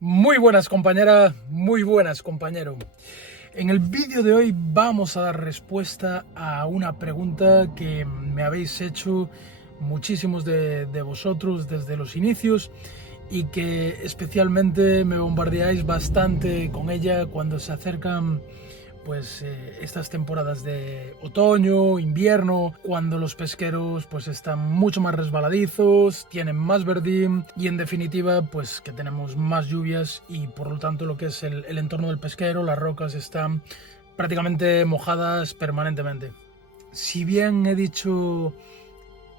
Muy buenas compañera, muy buenas compañero. En el vídeo de hoy vamos a dar respuesta a una pregunta que me habéis hecho muchísimos de vosotros desde los inicios y que especialmente me bombardeáis bastante con ella cuando se acercan estas temporadas de otoño, invierno, cuando los pesqueros pues están mucho más resbaladizos, tienen más verdín y en definitiva pues que tenemos más lluvias y por lo tanto lo que es el entorno del pesquero, las rocas están prácticamente mojadas permanentemente. Si bien he dicho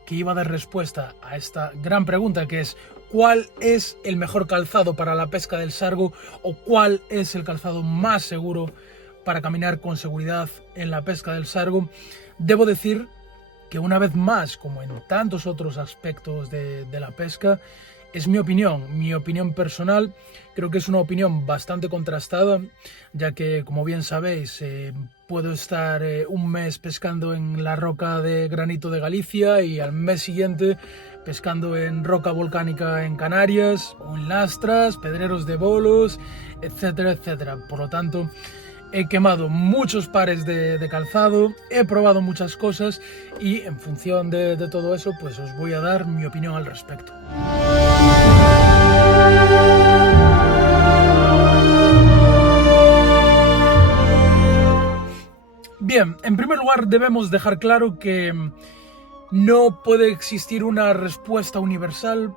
que iba a dar respuesta a esta gran pregunta, que es ¿cuál es el mejor calzado para la pesca del sargo o cuál es el calzado más seguro para caminar con seguridad en la pesca del sargo? Debo decir que una vez más, como en tantos otros aspectos de la pesca, es mi opinión personal. Creo que es una opinión bastante contrastada, ya que, como bien sabéis, puedo estar un mes pescando en la roca de granito de Galicia y al mes siguiente pescando en roca volcánica en Canarias, o en Lastras, Pedreros de Bolos, etcétera, etcétera. Por lo tanto, he quemado muchos pares de calzado, he probado muchas cosas y en función de todo eso, pues os voy a dar mi opinión al respecto. Bien, en primer lugar debemos dejar claro que no puede existir una respuesta universal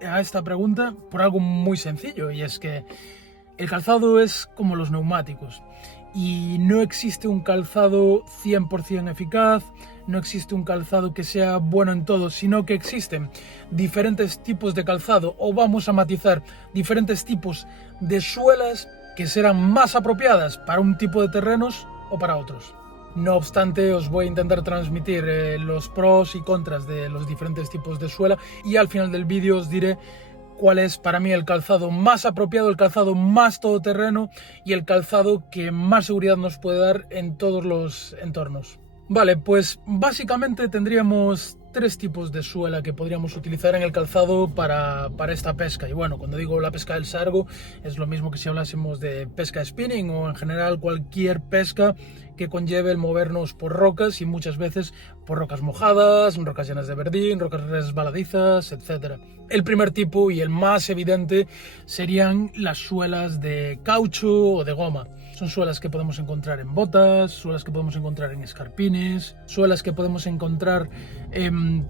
a esta pregunta por algo muy sencillo, y es que el calzado es como los neumáticos y no existe un calzado 100% eficaz, no existe un calzado que sea bueno en todo, sino que existen diferentes tipos de calzado, o vamos a matizar, diferentes tipos de suelas que serán más apropiadas para un tipo de terrenos o para otros. No obstante, os voy a intentar transmitir los pros y contras de los diferentes tipos de suela y al final del vídeo os diré cuál es para mí el calzado más apropiado, el calzado más todoterreno y el calzado que más seguridad nos puede dar en todos los entornos. Vale, pues básicamente tendríamos tres tipos de suela que podríamos utilizar en el calzado para esta pesca. Y bueno, cuando digo la pesca del sargo, es lo mismo que si hablásemos de pesca spinning o en general cualquier pesca que conlleve el movernos por rocas y muchas veces por rocas mojadas, rocas llenas de verdín, rocas resbaladizas, etc. El primer tipo y el más evidente serían las suelas de caucho o de goma. Son suelas que podemos encontrar en botas, suelas que podemos encontrar en escarpines, suelas que podemos encontrar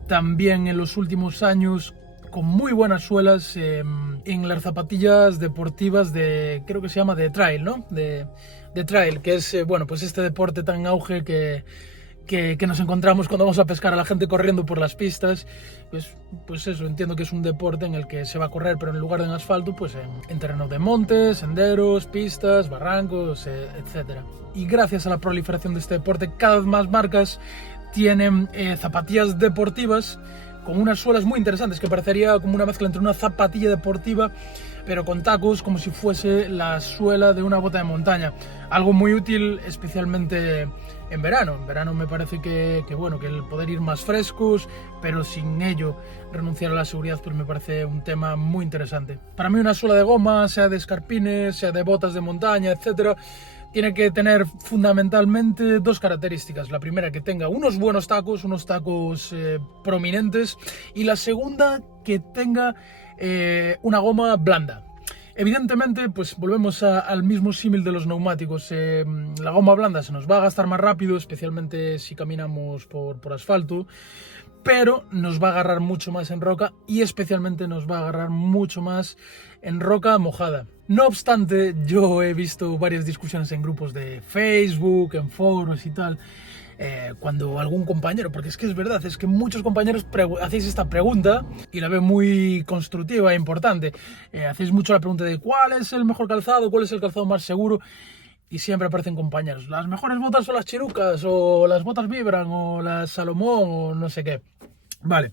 también en los últimos años con muy buenas suelas en las zapatillas deportivas creo que se llama de trail, ¿no? De trail, que es, bueno, pues este deporte tan en auge que nos encontramos cuando vamos a pescar a la gente corriendo por las pistas. Pues eso, entiendo que es un deporte en el que se va a correr, pero en lugar de en asfalto, pues en terreno de montes, senderos, pistas, barrancos, etc. Y gracias a la proliferación de este deporte, cada vez más marcas tienen zapatillas deportivas con unas suelas muy interesantes, que parecería como una mezcla entre una zapatilla deportiva pero con tacos, como si fuese la suela de una bota de montaña. Algo muy útil, especialmente en verano. En verano me parece que el poder ir más frescos, pero sin ello renunciar a la seguridad, pues me parece un tema muy interesante. Para mí una suela de goma, sea de escarpines, sea de botas de montaña, etcétera, tiene que tener fundamentalmente dos características. La primera, que tenga unos buenos tacos, unos tacos prominentes, y la segunda, que tenga una goma blanda. Evidentemente, pues volvemos al mismo símil de los neumáticos. La goma blanda se nos va a gastar más rápido, especialmente si caminamos por asfalto, pero nos va a agarrar mucho más en roca y especialmente nos va a agarrar mucho más en roca mojada. No obstante, yo he visto varias discusiones en grupos de Facebook, en foros y tal, cuando algún compañero, porque es que es verdad, es que muchos compañeros hacéis esta pregunta y la veo muy constructiva e importante. Hacéis mucho la pregunta de ¿cuál es el mejor calzado? ¿Cuál es el calzado más seguro? Y siempre aparecen compañeros. Las mejores botas son las Chirucas, o las botas Vibram, o las Salomón, o no sé qué. Vale.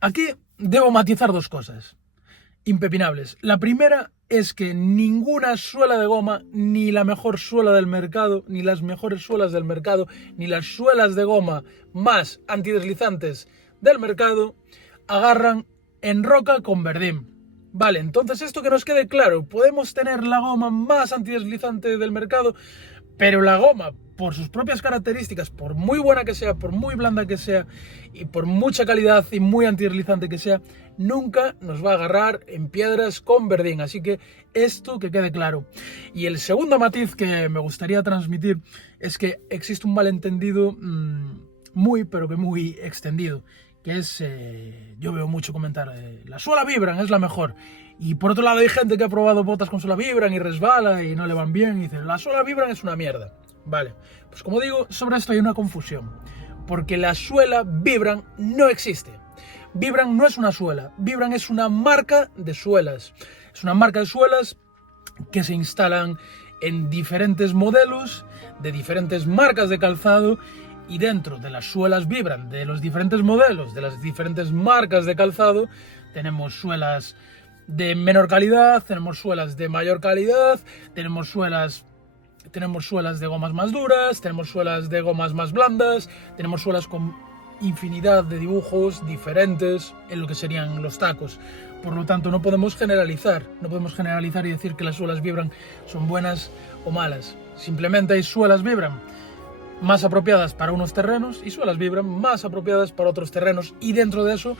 Aquí debo matizar dos cosas impepinables. La primera es que ninguna suela de goma, ni la mejor suela del mercado, ni las mejores suelas del mercado, ni las suelas de goma más antideslizantes del mercado, agarran en roca con verdín. Vale, entonces esto que nos quede claro, podemos tener la goma más antideslizante del mercado, pero la goma, por sus propias características, por muy buena que sea, por muy blanda que sea, y por mucha calidad y muy antideslizante que sea, nunca nos va a agarrar en piedras con verdín. Así que esto que quede claro. Y el segundo matiz que me gustaría transmitir es que existe un malentendido muy, pero que muy extendido, que es, yo veo mucho comentar, la suela Vibram es la mejor. Y por otro lado hay gente que ha probado botas con suela Vibram y resbala y no le van bien y dice, la suela Vibram es una mierda. Vale, pues como digo, sobre esto hay una confusión, porque la suela Vibram no existe. Vibram no es una suela, Vibram es una marca de suelas. Es una marca de suelas que se instalan en diferentes modelos, de diferentes marcas de calzado, y dentro de las suelas Vibram, de los diferentes modelos, de las diferentes marcas de calzado, tenemos suelas de menor calidad, tenemos suelas de mayor calidad, tenemos suelas de gomas más duras, tenemos suelas de gomas más blandas, tenemos suelas con infinidad de dibujos diferentes en lo que serían los tacos. Por lo tanto, no podemos generalizar y decir que las suelas Vibram son buenas o malas. Simplemente hay suelas Vibram más apropiadas para unos terrenos y suelas Vibram más apropiadas para otros terrenos, y dentro de eso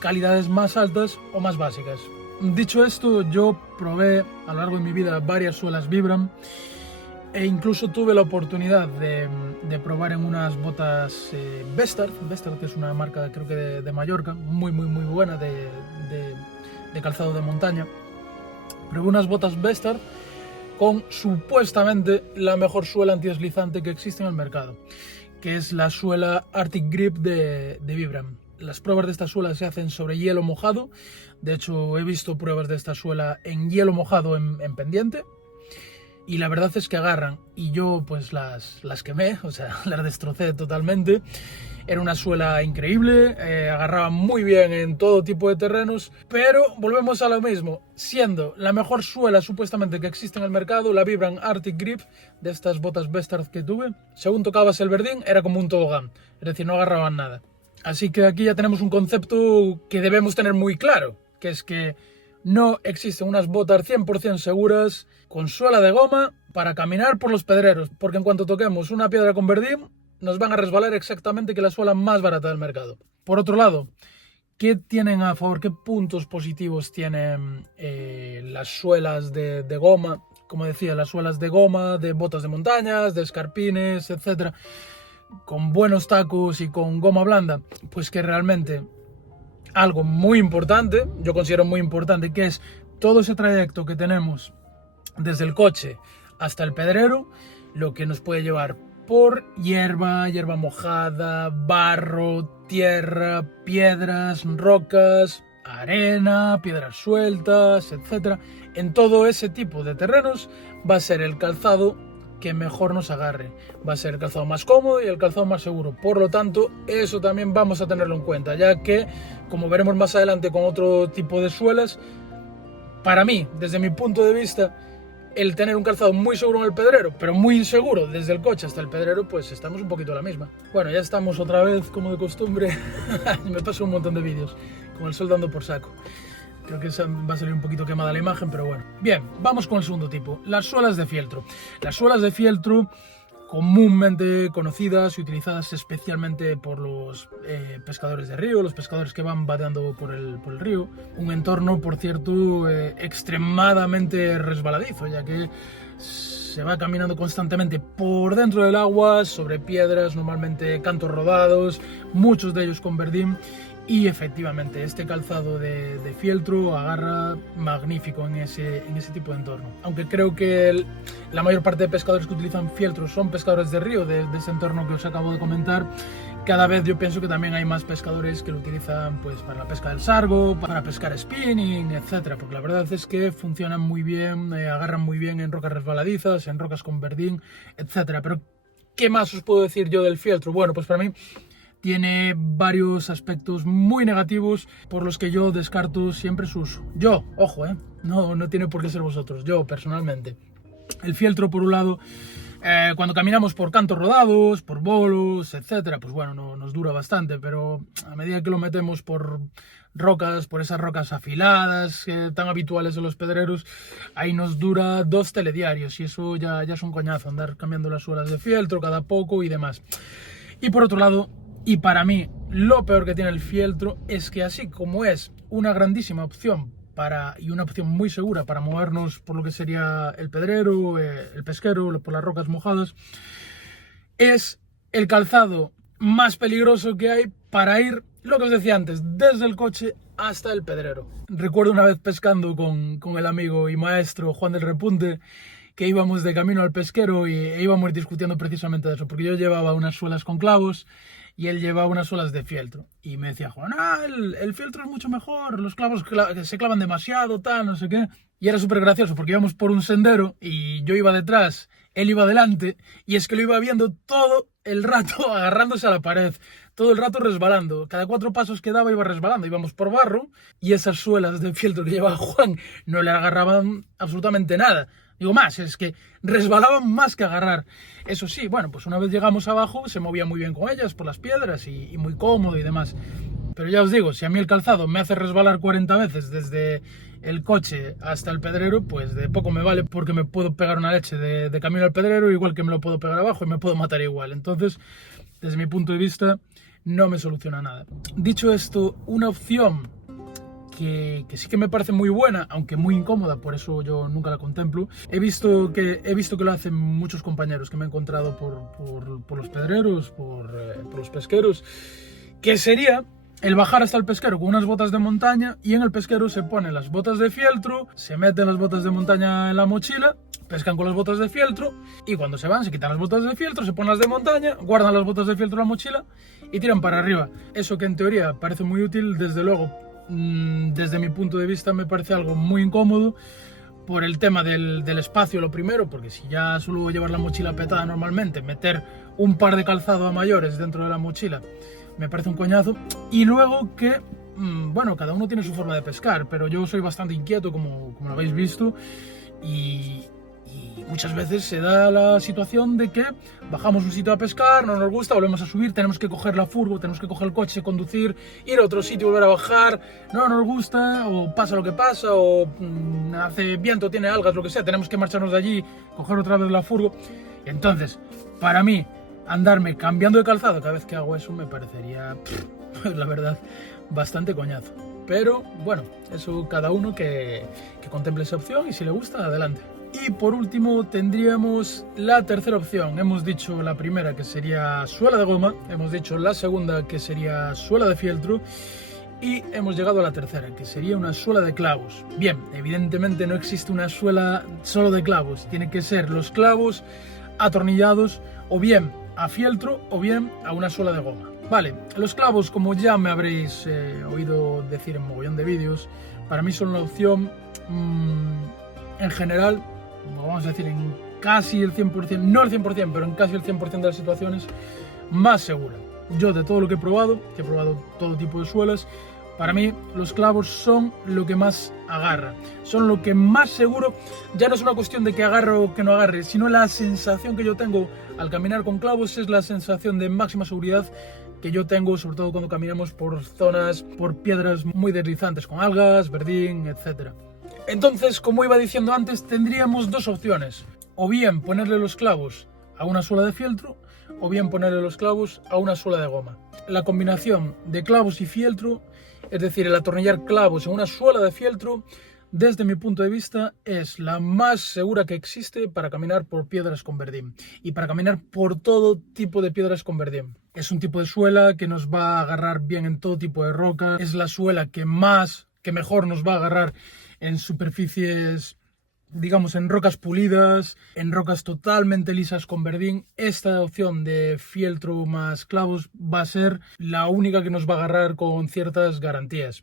calidades más altas o más básicas. Dicho esto, yo probé a lo largo de mi vida varias suelas Vibram e incluso tuve la oportunidad de probar en unas botas Bestard. Bestard es una marca, creo que de Mallorca, muy buena de calzado de montaña. Probé unas botas Bestard con supuestamente la mejor suela antideslizante que existe en el mercado, que es la suela Arctic Grip de Vibram. Las pruebas de esta suela se hacen sobre hielo mojado. De hecho, he visto pruebas de esta suela en hielo mojado en pendiente, y la verdad es que agarran, y yo pues las quemé, o sea, las destrocé totalmente. Era una suela increíble, agarraba muy bien en todo tipo de terrenos, pero volvemos a lo mismo, siendo la mejor suela supuestamente que existe en el mercado, la Vibram Arctic Grip, de estas botas Bestard que tuve, según tocabas el verdín era como un tobogán, es decir, no agarraban nada. Así que aquí ya tenemos un concepto que debemos tener muy claro, que es que no existen unas botas 100% seguras con suela de goma para caminar por los pedreros, porque en cuanto toquemos una piedra con verdín, nos van a resbalar exactamente que la suela más barata del mercado. Por otro lado, ¿qué tienen a favor? ¿Qué puntos positivos tienen las suelas de goma? Como decía, las suelas de goma, de botas de montañas, de escarpines, etcétera, con buenos tacos y con goma blanda. Pues que realmente algo muy importante, yo considero muy importante, que es todo ese trayecto que tenemos desde el coche hasta el pedrero, lo que nos puede llevar por hierba mojada, barro, tierra, piedras, rocas, arena, piedras sueltas, etc. En todo ese tipo de terrenos va a ser el calzado que mejor nos agarre. Va a ser el calzado más cómodo y el calzado más seguro. Por lo tanto, eso también vamos a tenerlo en cuenta, ya que, como veremos más adelante con otro tipo de suelas, para mí, desde mi punto de vista, el tener un calzado muy seguro en el pedrero, pero muy inseguro desde el coche hasta el pedrero, pues estamos un poquito a la misma. Bueno, ya estamos otra vez, como de costumbre. Me paso un montón de vídeos, con el sol dando por saco. Creo que va a salir un poquito quemada la imagen, pero bueno. Bien, vamos con el segundo tipo, las suelas de fieltro. Las suelas de fieltro, comúnmente conocidas y utilizadas especialmente por los pescadores de río, los pescadores que van vadeando por el río. Un entorno, por cierto, extremadamente resbaladizo, ya que se va caminando constantemente por dentro del agua, sobre piedras, normalmente cantos rodados, muchos de ellos con verdín. Y efectivamente, este calzado de fieltro agarra magnífico en ese tipo de entorno. Aunque creo que la mayor parte de pescadores que utilizan fieltro son pescadores de río, de ese entorno que os acabo de comentar. Cada vez yo pienso que también hay más pescadores que lo utilizan pues para la pesca del sargo, para pescar spinning, etcétera. Porque la verdad es que funcionan muy bien, agarran muy bien en rocas resbaladizas, en rocas con verdín, etcétera. Pero, ¿qué más os puedo decir yo del fieltro? Bueno, pues para mí tiene varios aspectos muy negativos por los que yo descarto siempre su uso. Yo, ojo, no tiene por qué ser vosotros, yo personalmente. El fieltro, por un lado, cuando caminamos por cantos rodados, por bolos, etcétera, pues bueno, nos dura bastante, pero a medida que lo metemos por rocas, por esas rocas afiladas tan habituales en los pedreros, ahí nos dura 2 telediarios y eso ya es un coñazo, andar cambiando las suelas de fieltro cada poco y demás. Y por otro lado, y para mí lo peor que tiene el fieltro es que así como es una grandísima opción y una opción muy segura para movernos por lo que sería el pedrero, el pesquero, por las rocas mojadas, es el calzado más peligroso que hay para ir, lo que os decía antes, desde el coche hasta el pedrero. Recuerdo una vez pescando con el amigo y maestro Juan del Repunte, que íbamos de camino al pesquero e íbamos discutiendo precisamente de eso, porque yo llevaba unas suelas con clavos y él llevaba unas suelas de fieltro. Y me decía, Juan, el fieltro es mucho mejor, los clavos se clavan demasiado, tal, no sé qué. Y era súper gracioso porque íbamos por un sendero y yo iba detrás, él iba delante, y es que lo iba viendo todo el rato agarrándose a la pared, todo el rato resbalando. Cada 4 pasos que daba iba resbalando, íbamos por barro y esas suelas de fieltro que llevaba Juan no le agarraban absolutamente nada. Digo más, es que resbalaban más que agarrar. Eso sí, bueno, pues una vez llegamos abajo se movía muy bien con ellas por las piedras y muy cómodo y demás. Pero ya os digo, si a mí el calzado me hace resbalar 40 veces desde el coche hasta el pedrero, pues de poco me vale, porque me puedo pegar una leche de camino al pedrero, igual que me lo puedo pegar abajo y me puedo matar igual. Entonces, desde mi punto de vista, no me soluciona nada. Dicho esto, una opción que sí que me parece muy buena, aunque muy incómoda, por eso yo nunca la contemplo. He visto que lo hacen muchos compañeros que me he encontrado por los pedreros, por los pesqueros, que sería el bajar hasta el pesquero con unas botas de montaña, y en el pesquero se ponen las botas de fieltro, se meten las botas de montaña en la mochila, pescan con las botas de fieltro y cuando se van se quitan las botas de fieltro, se ponen las de montaña, guardan las botas de fieltro en la mochila y tiran para arriba. Eso que en teoría parece muy útil, desde luego, desde mi punto de vista me parece algo muy incómodo por el tema del espacio, lo primero, porque si ya suelo llevar la mochila petada normalmente, meter un par de calzado a mayores dentro de la mochila me parece un coñazo. Y luego que, bueno, cada uno tiene su forma de pescar, pero yo soy bastante inquieto, como lo habéis visto, y muchas veces se da la situación de que bajamos un sitio a pescar, no nos gusta, volvemos a subir, tenemos que coger la furgo, tenemos que coger el coche, conducir, ir a otro sitio, volver a bajar, no nos gusta, o pasa lo que pasa, o hace viento, tiene algas, lo que sea, tenemos que marcharnos de allí, coger otra vez la furgo. Entonces, para mí, andarme cambiando de calzado cada vez que hago eso me parecería, la verdad, bastante coñazo. Pero bueno, eso cada uno que contemple esa opción y si le gusta, adelante. Y por último tendríamos la tercera opción. Hemos dicho la primera, que sería suela de goma, hemos dicho la segunda, que sería suela de fieltro, y hemos llegado a la tercera, que sería una suela de clavos. Bien, evidentemente no existe una suela solo de clavos, tiene que ser los clavos atornillados o bien a fieltro o bien a una suela de goma. Vale, los clavos, como ya me habréis oído decir en mogollón de vídeos, para mí son la opción en general, vamos a decir en casi el 100%, no el 100%, pero en casi el 100% de las situaciones, más segura. Yo, de todo lo que he probado todo tipo de suelas, para mí los clavos son lo que más agarra, son lo que más seguro. Ya no es una cuestión de que agarre o que no agarre, sino la sensación que yo tengo al caminar con clavos es la sensación de máxima seguridad que yo tengo, sobre todo cuando caminamos por zonas, por piedras muy deslizantes con algas, verdín, etc. Entonces, como iba diciendo antes, tendríamos dos opciones: o bien ponerle los clavos a una suela de fieltro, o bien ponerle los clavos a una suela de goma. La combinación de clavos y fieltro, es decir, el atornillar clavos en una suela de fieltro, desde mi punto de vista es la más segura que existe para caminar por piedras con verdín y para caminar por todo tipo de piedras con verdín. Es un tipo de suela que nos va a agarrar bien en todo tipo de roca, es la suela que mejor nos va a agarrar en superficies, digamos, en rocas pulidas, en rocas totalmente lisas con verdín. Esta opción de fieltro más clavos va a ser la única que nos va a agarrar con ciertas garantías.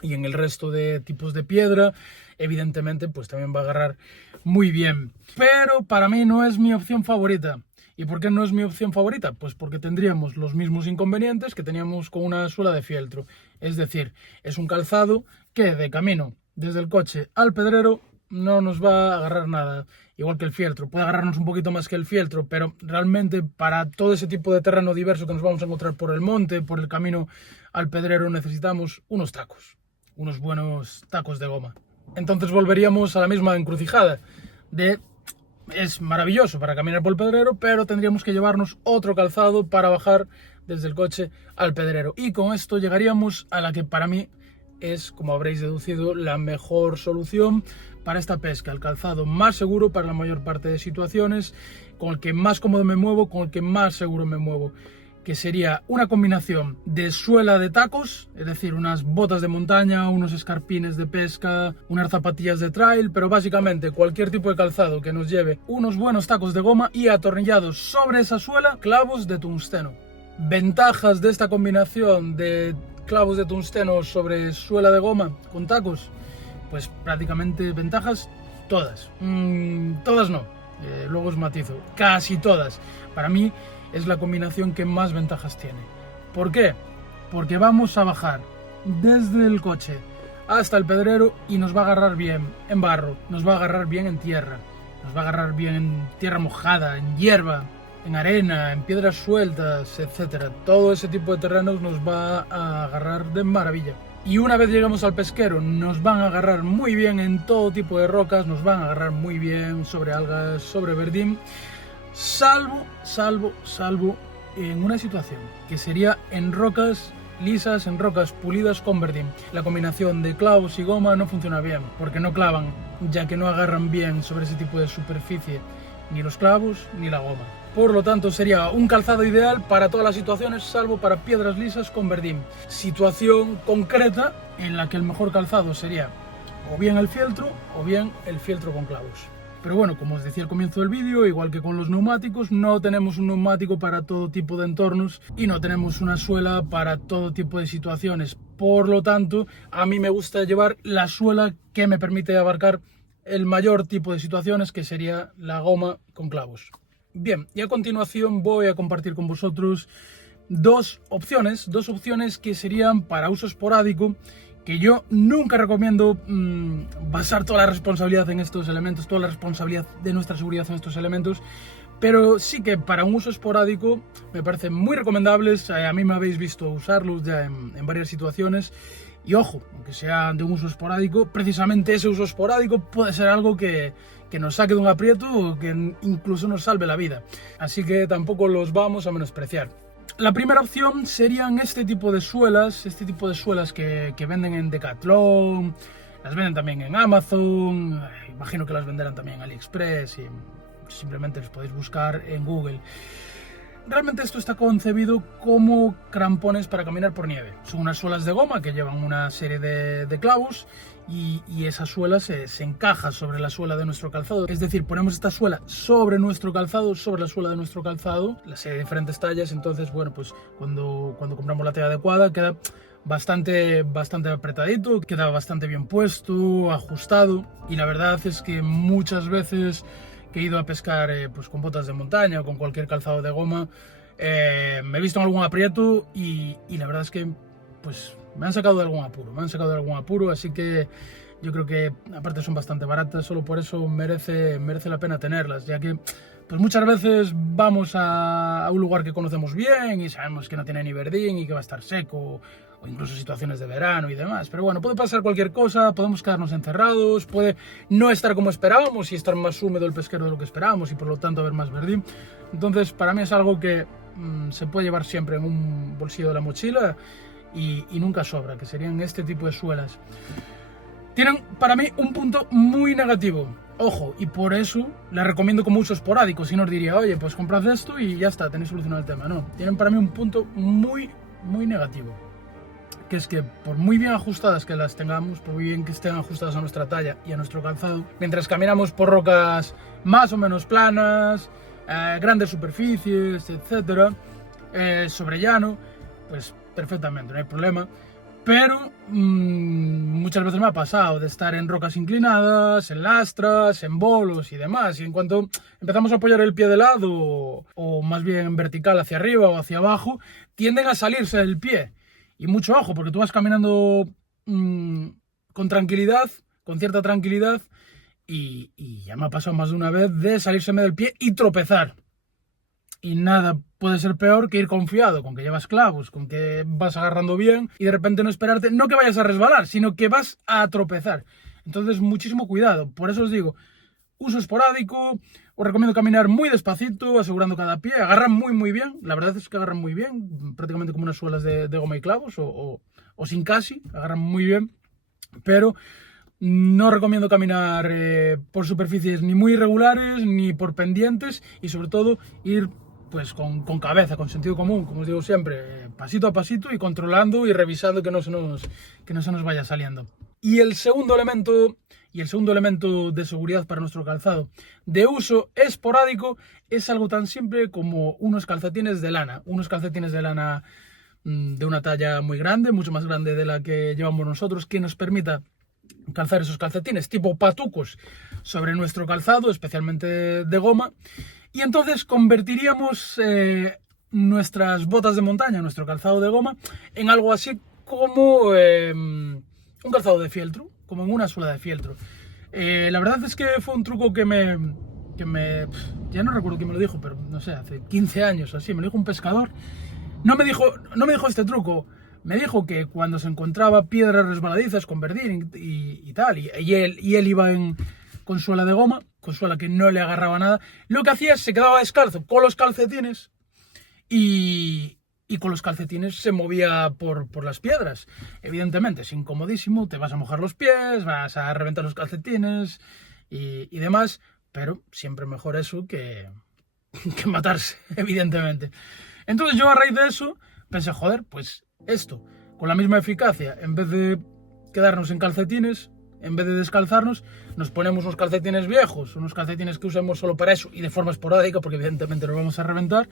Y en el resto de tipos de piedra, evidentemente, pues también va a agarrar muy bien. Pero para mí no es mi opción favorita. ¿Y por qué no es mi opción favorita? Pues porque tendríamos los mismos inconvenientes que teníamos con una suela de fieltro. Es decir, es un calzado que de camino desde el coche al pedrero no nos va a agarrar nada. Igual que el fieltro, puede agarrarnos un poquito más que el fieltro, pero realmente para todo ese tipo de terreno diverso que nos vamos a encontrar por el monte, por el camino al pedrero, necesitamos unos tacos, unos buenos tacos de goma. Entonces volveríamos a la misma encrucijada de... Es maravilloso para caminar por el pedrero, pero tendríamos que llevarnos otro calzado para bajar desde el coche al pedrero. Y con esto llegaríamos a la que para mí es, como habréis deducido, la mejor solución para esta pesca. El calzado más seguro para la mayor parte de situaciones, con el que más cómodo me muevo, con el que más seguro me muevo, que sería una combinación de suela de tacos, es decir, unas botas de montaña, unos escarpines de pesca, unas zapatillas de trail, pero básicamente cualquier tipo de calzado que nos lleve unos buenos tacos de goma y atornillados sobre esa suela clavos de tungsteno. Ventajas de esta combinación de clavos de tungsteno sobre suela de goma con tacos, pues prácticamente ventajas todas. Todas no, luego os matizo, casi todas. Para mí es la combinación que más ventajas tiene. ¿Por qué? Porque vamos a bajar desde el coche hasta el pedrero y nos va a agarrar bien en barro, nos va a agarrar bien en tierra, nos va a agarrar bien en tierra mojada, en hierba, en arena, en piedras sueltas, etc. Todo ese tipo de terrenos nos va a agarrar de maravilla. Y una vez llegamos al pesquero, nos van a agarrar muy bien en todo tipo de rocas, nos van a agarrar muy bien sobre algas, sobre verdín, salvo en una situación, que sería en rocas lisas, en rocas pulidas con verdín. La combinación de clavos y goma no funciona bien, porque no clavan, ya que no agarran bien sobre ese tipo de superficie, ni los clavos ni la goma. Por lo tanto, sería un calzado ideal para todas las situaciones, salvo para piedras lisas con verdín. Situación concreta en la que el mejor calzado sería o bien el fieltro o bien el fieltro con clavos. Pero bueno, como os decía al comienzo del vídeo, igual que con los neumáticos, no tenemos un neumático para todo tipo de entornos y no tenemos una suela para todo tipo de situaciones. Por lo tanto, a mí me gusta llevar la suela que me permite abarcar el mayor tipo de situaciones, que sería la goma con clavos. Bien, y a continuación voy a compartir con vosotros dos opciones que serían para uso esporádico, que yo nunca recomiendo basar toda la responsabilidad en estos elementos, toda la responsabilidad de nuestra seguridad en estos elementos, pero sí que para un uso esporádico me parecen muy recomendables. A mí me habéis visto usarlos ya en varias situaciones. Y ojo, aunque sea de un uso esporádico, precisamente ese uso esporádico puede ser algo que nos saque de un aprieto o que incluso nos salve la vida. Así que tampoco los vamos a menospreciar. La primera opción serían este tipo de suelas que venden en Decathlon, las venden también en Amazon, imagino que las venderán también en AliExpress y simplemente los podéis buscar en Google. Realmente esto está concebido como crampones para caminar por nieve. Son unas suelas de goma que llevan una serie de clavos y esa suela se encaja sobre la suela de nuestro calzado. Es decir, ponemos esta suela sobre nuestro calzado, sobre la suela de nuestro calzado, la serie de diferentes tallas. Entonces, bueno, pues cuando compramos la talla adecuada queda bastante apretadito, queda bastante bien puesto, ajustado. Y la verdad es que muchas veces que he ido a pescar pues con botas de montaña o con cualquier calzado de goma, me he visto en algún aprieto y la verdad es que pues me han sacado de algún apuro, así que yo creo que aparte son bastante baratas, solo por eso merece la pena tenerlas, ya que pues muchas veces vamos a un lugar que conocemos bien y sabemos que no tiene ni verdín y que va a estar seco, o incluso situaciones de verano y demás. Pero bueno, puede pasar cualquier cosa, podemos quedarnos encerrados, puede no estar como esperábamos y estar más húmedo el pesquero de lo que esperábamos y por lo tanto haber más verdín. Entonces para mí es algo que se puede llevar siempre en un bolsillo de la mochila y nunca sobra, que serían este tipo de suelas. Tienen para mí un punto muy negativo. Ojo, y por eso la recomiendo como uso esporádico. Si no os diría, oye, pues comprad esto y ya está, tenéis solucionado el tema. No, tienen para mí un punto muy negativo, que es que por muy bien ajustadas que las tengamos, por muy bien que estén ajustadas a nuestra talla y a nuestro calzado, mientras caminamos por rocas más o menos planas, grandes superficies, etcétera, sobre llano, pues perfectamente, no hay problema. Pero muchas veces me ha pasado de estar en rocas inclinadas, en lastras, en bolos y demás. Y en cuanto empezamos a apoyar el pie de lado, o más bien en vertical hacia arriba o hacia abajo, tienden a salirse del pie. Y mucho ojo, porque tú vas caminando con tranquilidad, con cierta tranquilidad, y ya me ha pasado más de una vez de salírseme del pie y tropezar. Y nada puede ser peor que ir confiado, con que llevas clavos, con que vas agarrando bien y de repente no esperarte, no que vayas a resbalar, sino que vas a tropezar. Entonces, muchísimo cuidado. Por eso os digo, uso esporádico, os recomiendo caminar muy despacito, asegurando cada pie. Agarran muy bien, la verdad es que agarran muy bien, prácticamente como unas suelas de goma y clavos, o sin casi, agarran muy bien. Pero no recomiendo caminar por superficies ni muy irregulares, ni por pendientes, y sobre todo ir pues con cabeza, con sentido común, como os digo siempre, pasito a pasito y controlando y revisando que no se nos vaya saliendo. Y el segundo elemento de seguridad para nuestro calzado de uso esporádico es algo tan simple como unos calcetines de lana. Unos calcetines de lana de una talla muy grande, mucho más grande de la que llevamos nosotros, que nos permita calzar esos calcetines tipo patucos sobre nuestro calzado, especialmente de goma. Y entonces convertiríamos nuestras botas de montaña, nuestro calzado de goma, en algo así como un calzado de fieltro, como en una suela de fieltro. La verdad es que fue un truco que ya no recuerdo quién me lo dijo, pero no sé, hace 15 años o así, me lo dijo un pescador. No me dijo este truco, me dijo que cuando se encontraba piedras resbaladizas con verdín y tal, y él iba con suela de goma, con suela que no le agarraba nada, lo que hacía es se quedaba descalzo con los calcetines y con los calcetines se movía por las piedras. Evidentemente es incomodísimo, te vas a mojar los pies, vas a reventar los calcetines y demás, pero siempre mejor eso que matarse, evidentemente. Entonces yo a raíz de eso pensé, joder, pues esto, con la misma eficacia, en vez de quedarnos en calcetines, en vez de descalzarnos, nos ponemos unos calcetines viejos, unos calcetines que usemos solo para eso y de forma esporádica, porque evidentemente los vamos a reventar,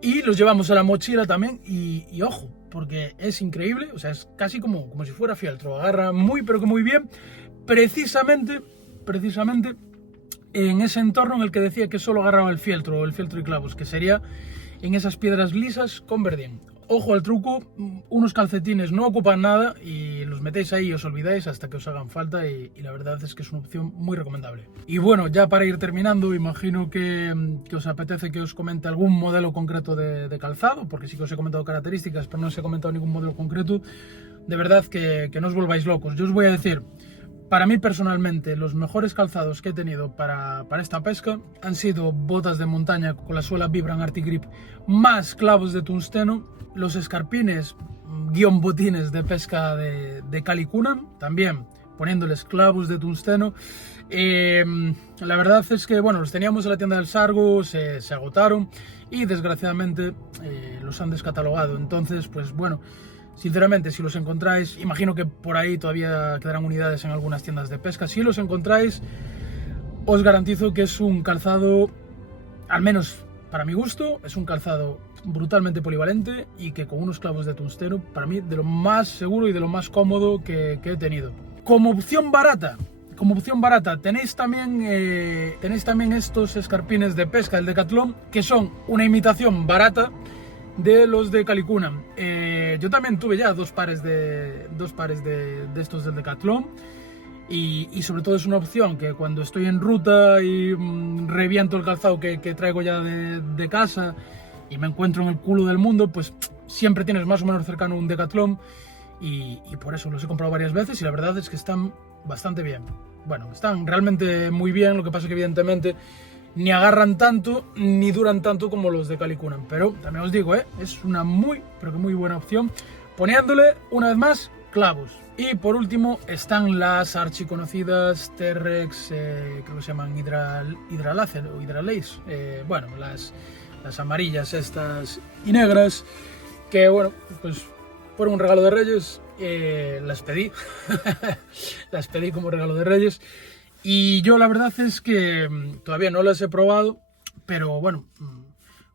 y los llevamos a la mochila también, y ojo, porque es increíble, o sea, es casi como si fuera fieltro, agarra muy pero que muy bien, precisamente en ese entorno en el que decía que solo agarraba el fieltro y clavos, que sería en esas piedras lisas con verdín. Ojo al truco, unos calcetines no ocupan nada y los metéis ahí y os olvidáis hasta que os hagan falta y la verdad es que es una opción muy recomendable. Y bueno, ya para ir terminando, imagino que os apetece que os comente algún modelo concreto de calzado, porque sí que os he comentado características, pero no os he comentado ningún modelo concreto. De verdad que no os volváis locos. Yo os voy a decir, para mí personalmente, los mejores calzados que he tenido para esta pesca han sido botas de montaña con la suela Vibram Arctic Grip más clavos de tungsteno, los escarpines botines de pesca de Kalikunam, también poniéndoles clavos de tungsteno. La verdad es que bueno, los teníamos en la tienda del Sargo, se agotaron y desgraciadamente los han descatalogado. Entonces, pues bueno, sinceramente, si los encontráis, imagino que por ahí todavía quedarán unidades en algunas tiendas de pesca. Si los encontráis, os garantizo que es un calzado, al menos para mi gusto, es un calzado brutalmente polivalente y que con unos clavos de tungsteno, para mí, de lo más seguro y de lo más cómodo que he tenido. Como opción barata, tenéis también estos escarpines de pesca del Decathlon, que son una imitación barata de los de Kalikunam. Yo también tuve ya dos pares de estos del Decathlon y sobre todo es una opción que cuando estoy en ruta y reviento el calzado que traigo ya de casa y me encuentro en el culo del mundo, pues siempre tienes más o menos cercano un Decathlon y por eso los he comprado varias veces y la verdad es que están bastante bien. Bueno, están realmente muy bien, lo que pasa es que evidentemente ni agarran tanto ni duran tanto como los de Kalikunam, pero también os digo, es una muy, pero que muy buena opción, poniéndole una vez más clavos. Y por último están las archiconocidas Terrex, creo que se llaman Hydralace o Hydralace, bueno, las amarillas estas y negras, que bueno, pues por un regalo de Reyes las pedí, las pedí como regalo de Reyes. Y yo la verdad es que todavía no las he probado, pero bueno,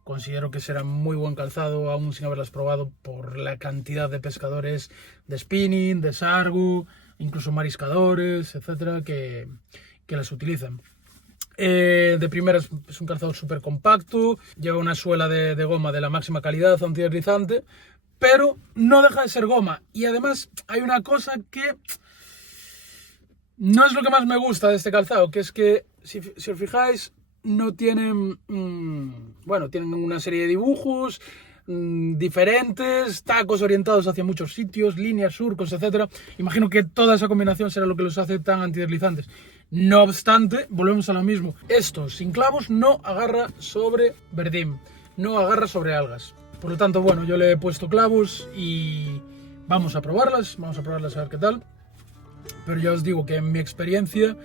considero que será muy buen calzado aún sin haberlas probado por la cantidad de pescadores de spinning, de sargo, incluso mariscadores, etcétera, que las utilizan. De primeras es un calzado súper compacto, lleva una suela de goma de la máxima calidad, antideslizante, pero no deja de ser goma. Y además hay una cosa que No es lo que más me gusta de este calzado, que es que, si os fijáis, no tienen, bueno, tienen una serie de dibujos diferentes, tacos orientados hacia muchos sitios, líneas, surcos, etcétera. Imagino que toda esa combinación será lo que los hace tan antideslizantes. No obstante, volvemos a lo mismo. Esto, sin clavos, no agarra sobre verdim, no agarra sobre algas. Por lo tanto, bueno, yo le he puesto clavos y vamos a probarlas a ver qué tal. Pero ya os digo que en mi experiencia,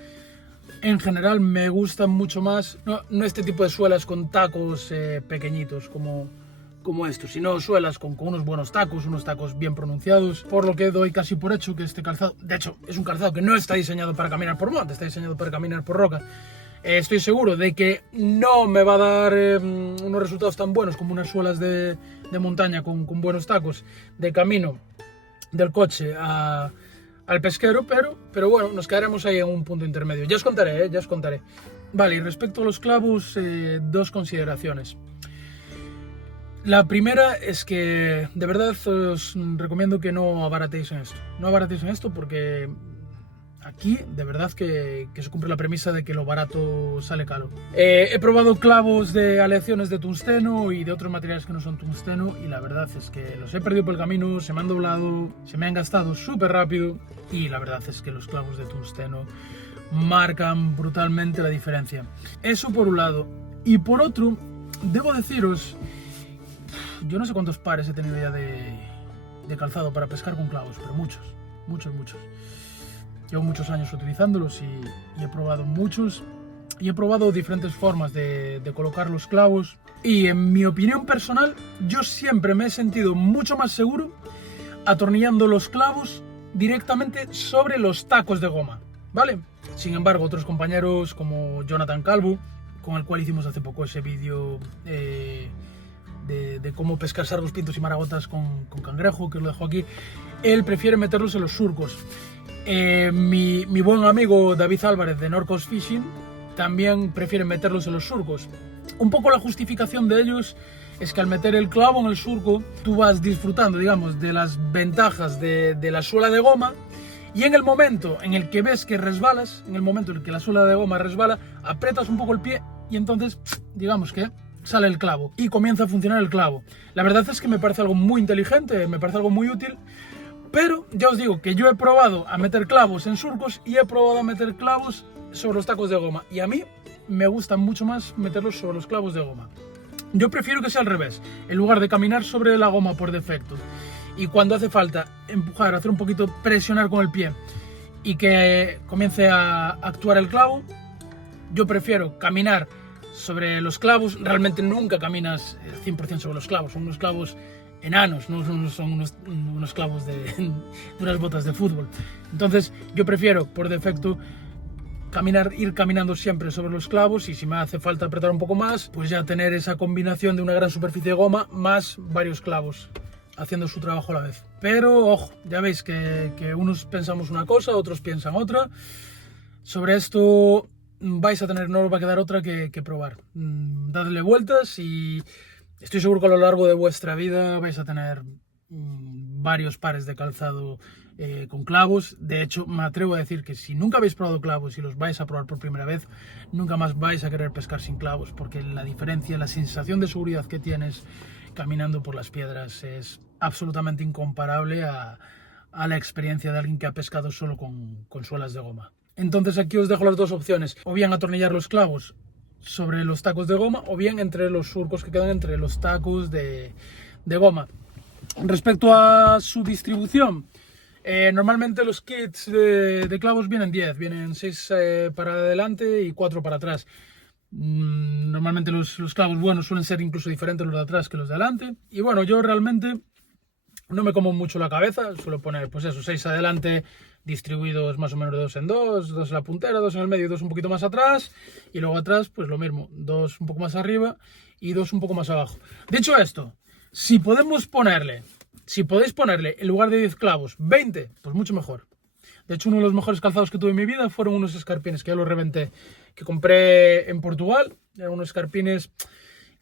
en general, me gustan mucho más, no este tipo de suelas con tacos pequeñitos como estos, sino suelas con unos buenos tacos, unos tacos bien pronunciados, por lo que doy casi por hecho que este calzado, de hecho, es un calzado que no está diseñado para caminar por monte, está diseñado para caminar por roca. Estoy seguro de que no me va a dar unos resultados tan buenos como unas suelas de montaña con buenos tacos de camino del coche al pesquero, pero bueno, nos quedaremos ahí en un punto intermedio. Ya os contaré, ya os contaré. Vale, y respecto a los clavos, dos consideraciones. La primera es que de verdad os recomiendo que no abaratéis en esto. No abaratéis en esto porque aquí de verdad que se cumple la premisa de que lo barato sale caro. He probado clavos de aleaciones de tungsteno y de otros materiales que no son tungsteno y la verdad es que los he perdido por el camino, se me han doblado, se me han gastado súper rápido y la verdad es que los clavos de tungsteno marcan brutalmente la diferencia. Eso por un lado. Y por otro, debo deciros, yo no sé cuántos pares he tenido ya de calzado para pescar con clavos, pero muchos. Llevo muchos años utilizándolos y he probado muchos y he probado diferentes formas de colocar los clavos y en mi opinión personal yo siempre me he sentido mucho más seguro atornillando los clavos directamente sobre los tacos de goma, ¿vale? Sin embargo, otros compañeros como Jonathan Calvo, con el cual hicimos hace poco ese vídeo de cómo pescar sargos, pintos y maragotas con cangrejo, que os lo dejo aquí, él prefiere meterlos en los surcos. Mi buen amigo David Álvarez de Norcos Fishing también prefiere meterlos en los surcos. Un poco la justificación de ellos es que al meter el clavo en el surco tú vas disfrutando, digamos, de las ventajas de la suela de goma y en el momento en el que ves que resbalas, en el momento en el que la suela de goma resbala, aprietas un poco el pie y entonces, digamos que sale el clavo y comienza a funcionar el clavo. La verdad es que me parece algo muy inteligente, me parece algo muy útil. Pero ya os digo que yo he probado a meter clavos en surcos y he probado a meter clavos sobre los tacos de goma. Y a mí me gusta mucho más meterlos sobre los clavos de goma. Yo prefiero que sea al revés. En lugar de caminar sobre la goma por defecto y cuando hace falta empujar, hacer un poquito, presionar con el pie y que comience a actuar el clavo, yo prefiero caminar sobre los clavos. Realmente nunca caminas 100% sobre los clavos. Son unos clavos enanos, no son unos clavos de unas botas de fútbol. Entonces yo prefiero por defecto ir caminando siempre sobre los clavos y si me hace falta apretar un poco más, pues ya tener esa combinación de una gran superficie de goma más varios clavos haciendo su trabajo a la vez. Pero ojo, ya veis que unos pensamos una cosa, otros piensan otra. Sobre esto vais a tener, no os va a quedar otra que probar. Dadle vueltas y estoy seguro que a lo largo de vuestra vida vais a tener varios pares de calzado con clavos. De hecho, me atrevo a decir que si nunca habéis probado clavos y los vais a probar por primera vez, nunca más vais a querer pescar sin clavos, porque la diferencia, la sensación de seguridad que tienes caminando por las piedras es absolutamente incomparable a la experiencia de alguien que ha pescado solo con suelas de goma. Entonces aquí os dejo las dos opciones, o bien atornillar los clavos sobre los tacos de goma o bien entre los surcos que quedan entre los tacos de goma. Respecto a su distribución, normalmente los kits de clavos vienen 10, vienen 6 para adelante y 4 para atrás. Normalmente los clavos buenos suelen ser incluso diferentes los de atrás que los de adelante. Y bueno, yo realmente no me como mucho la cabeza, suelo poner pues eso, 6 adelante distribuidos más o menos de 2 en 2, 2 en la puntera, 2 en el medio y 2 un poquito más atrás, y luego atrás pues lo mismo, 2 un poco más arriba y 2 un poco más abajo. Dicho esto, si podéis ponerle en lugar de 10 clavos 20, pues mucho mejor. De hecho, uno de los mejores calzados que tuve en mi vida fueron unos escarpines que ya los reventé, que compré en Portugal. Eran unos escarpines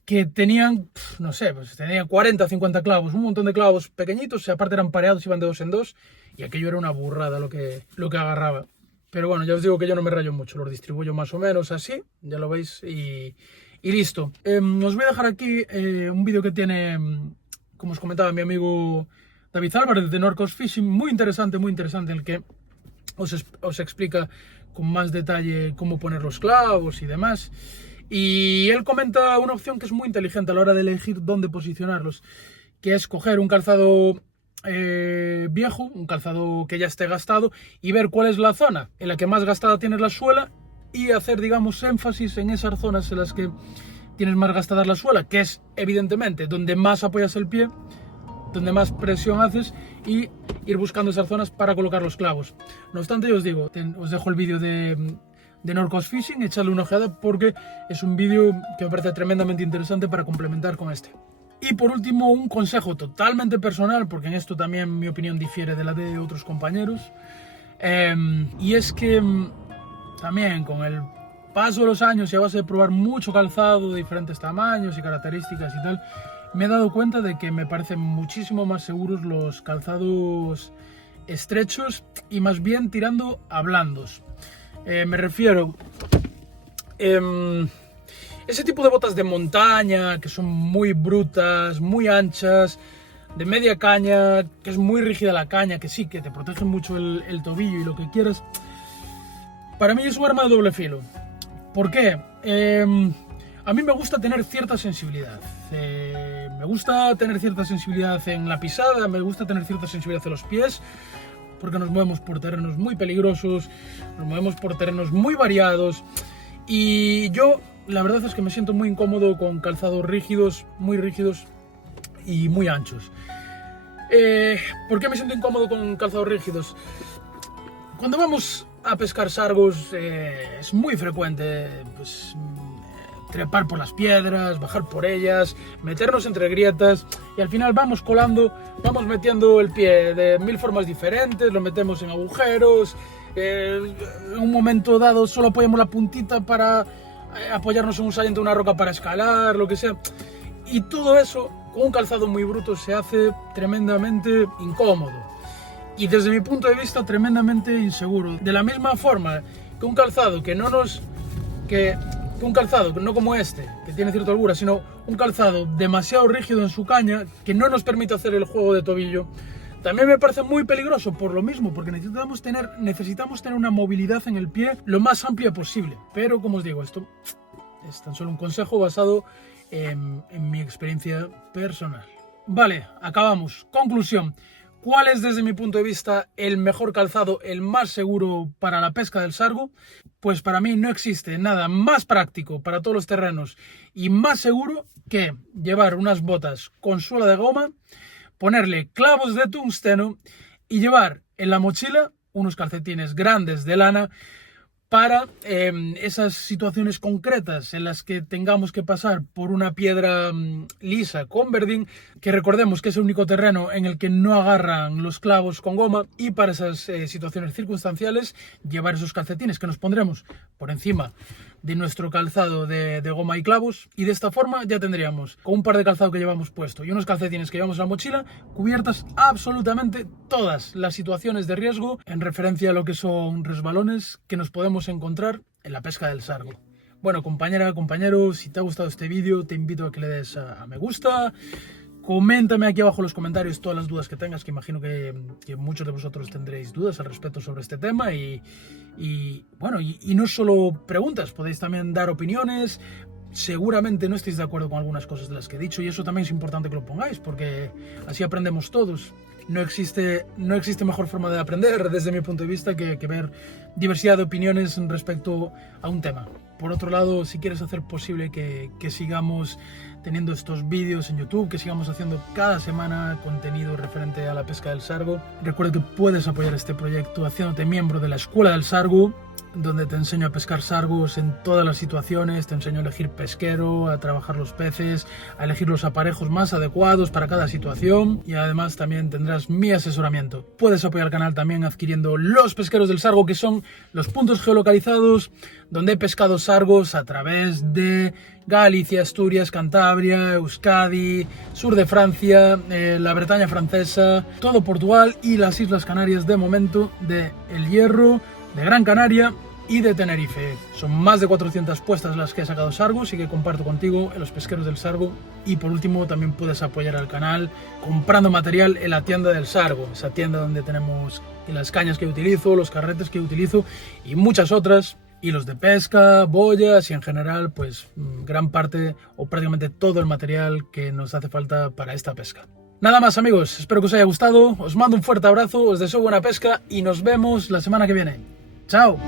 que tenían, no sé, pues tenían 40 o 50 clavos, un montón de clavos pequeñitos, y aparte eran pareados, iban de 2 en 2, y aquello era una burrada lo que agarraba. Pero bueno, ya os digo que yo no me rayo mucho, los distribuyo más o menos así, ya lo veis, y listo. Os voy a dejar aquí un vídeo que tiene, como os comentaba, mi amigo David Álvarez de Norcos Fishing, muy interesante, en el que os explica con más detalle cómo poner los clavos y demás. Y él comenta una opción que es muy inteligente a la hora de elegir dónde posicionarlos, que es coger un calzado viejo, un calzado que ya esté gastado, y ver cuál es la zona en la que más gastada tienes la suela y hacer, digamos, énfasis en esas zonas en las que tienes más gastada la suela, que es evidentemente donde más apoyas el pie, donde más presión haces, y ir buscando esas zonas para colocar los clavos. No obstante, yo os digo, os dejo el vídeo de Norcos Fishing, echadle una ojeada porque es un vídeo que me parece tremendamente interesante para complementar con este. Y por último, un consejo totalmente personal, porque en esto también mi opinión difiere de la de otros compañeros, y es que también con el paso de los años y a base de probar mucho calzado de diferentes tamaños y características y tal, me he dado cuenta de que me parecen muchísimo más seguros los calzados estrechos y más bien tirando a blandos. Me refiero... ese tipo de botas de montaña, que son muy brutas, muy anchas, de media caña, que es muy rígida la caña, que sí, que te protegen mucho el tobillo y lo que quieras, para mí es un arma de doble filo. ¿Por qué? A mí me gusta tener cierta sensibilidad. Me gusta tener cierta sensibilidad en la pisada, me gusta tener cierta sensibilidad en los pies, porque nos movemos por terrenos muy peligrosos, nos movemos por terrenos muy variados, y yo... la verdad es que me siento muy incómodo con calzados rígidos, muy rígidos y muy anchos. ¿Por qué me siento incómodo con calzados rígidos? Cuando vamos a pescar sargos es muy frecuente pues, trepar por las piedras, bajar por ellas, meternos entre grietas, y al final vamos colando, vamos metiendo el pie de mil formas diferentes, lo metemos en agujeros, en un momento dado solo apoyamos la puntita para apoyarnos en un saliente de una roca para escalar, lo que sea, y todo eso con un calzado muy bruto se hace tremendamente incómodo y desde mi punto de vista tremendamente inseguro. De la misma forma que un calzado que un calzado no como este, que tiene cierta holgura, sino un calzado demasiado rígido en su caña, que no nos permite hacer el juego de tobillo, también me parece muy peligroso por lo mismo, porque necesitamos tener una movilidad en el pie lo más amplia posible. Pero como os digo, esto es tan solo un consejo basado en mi experiencia personal. Vale, acabamos. Conclusión. ¿Cuál es desde mi punto de vista el mejor calzado, el más seguro para la pesca del sargo? Pues para mí no existe nada más práctico para todos los terrenos y más seguro que llevar unas botas con suela de goma, ponerle clavos de tungsteno y llevar en la mochila unos calcetines grandes de lana para esas situaciones concretas en las que tengamos que pasar por una piedra lisa con verdín, que recordemos que es el único terreno en el que no agarran los clavos con goma, y para esas situaciones circunstanciales llevar esos calcetines que nos pondremos por encima de nuestro calzado de goma y clavos, y de esta forma ya tendríamos con un par de calzado que llevamos puesto y unos calcetines que llevamos en la mochila cubiertas absolutamente todas las situaciones de riesgo en referencia a lo que son resbalones que nos podemos encontrar en la pesca del sargo. Bueno, compañera, compañero, si te ha gustado este vídeo te invito a que le des a me gusta. Coméntame aquí abajo en los comentarios todas las dudas que tengas, que imagino que muchos de vosotros tendréis dudas al respecto sobre este tema, y bueno, y no solo preguntas, podéis también dar opiniones. Seguramente no estéis de acuerdo con algunas cosas de las que he dicho, y eso también es importante que lo pongáis, porque así aprendemos todos. No existe mejor forma de aprender desde mi punto de vista que ver diversidad de opiniones respecto a un tema. Por otro lado, si quieres hacer posible que sigamos teniendo estos vídeos en YouTube, que sigamos haciendo cada semana contenido referente a la pesca del sargo, recuerda que puedes apoyar este proyecto haciéndote miembro de la Escuela del Sargo, donde te enseño a pescar sargos en todas las situaciones, te enseño a elegir pesquero, a trabajar los peces, a elegir los aparejos más adecuados para cada situación, y además también tendrás mi asesoramiento. Puedes apoyar el canal también adquiriendo los pesqueros del sargo, que son los puntos geolocalizados donde he pescado sargos a través de Galicia, Asturias, Cantabria, Euskadi, sur de Francia, la Bretaña francesa, todo Portugal y las Islas Canarias de momento, de El Hierro, de Gran Canaria y de Tenerife. Son más de 400 puestas las que he sacado sargos y que comparto contigo en los pesqueros del Sargo. Y por último también puedes apoyar al canal comprando material en la tienda del Sargo, esa tienda donde tenemos las cañas que utilizo, los carretes que utilizo y muchas otras, hilos de pesca, boyas y en general pues gran parte o prácticamente todo el material que nos hace falta para esta pesca. Nada más amigos, espero que os haya gustado, os mando un fuerte abrazo, os deseo buena pesca y nos vemos la semana que viene. ¡Chao!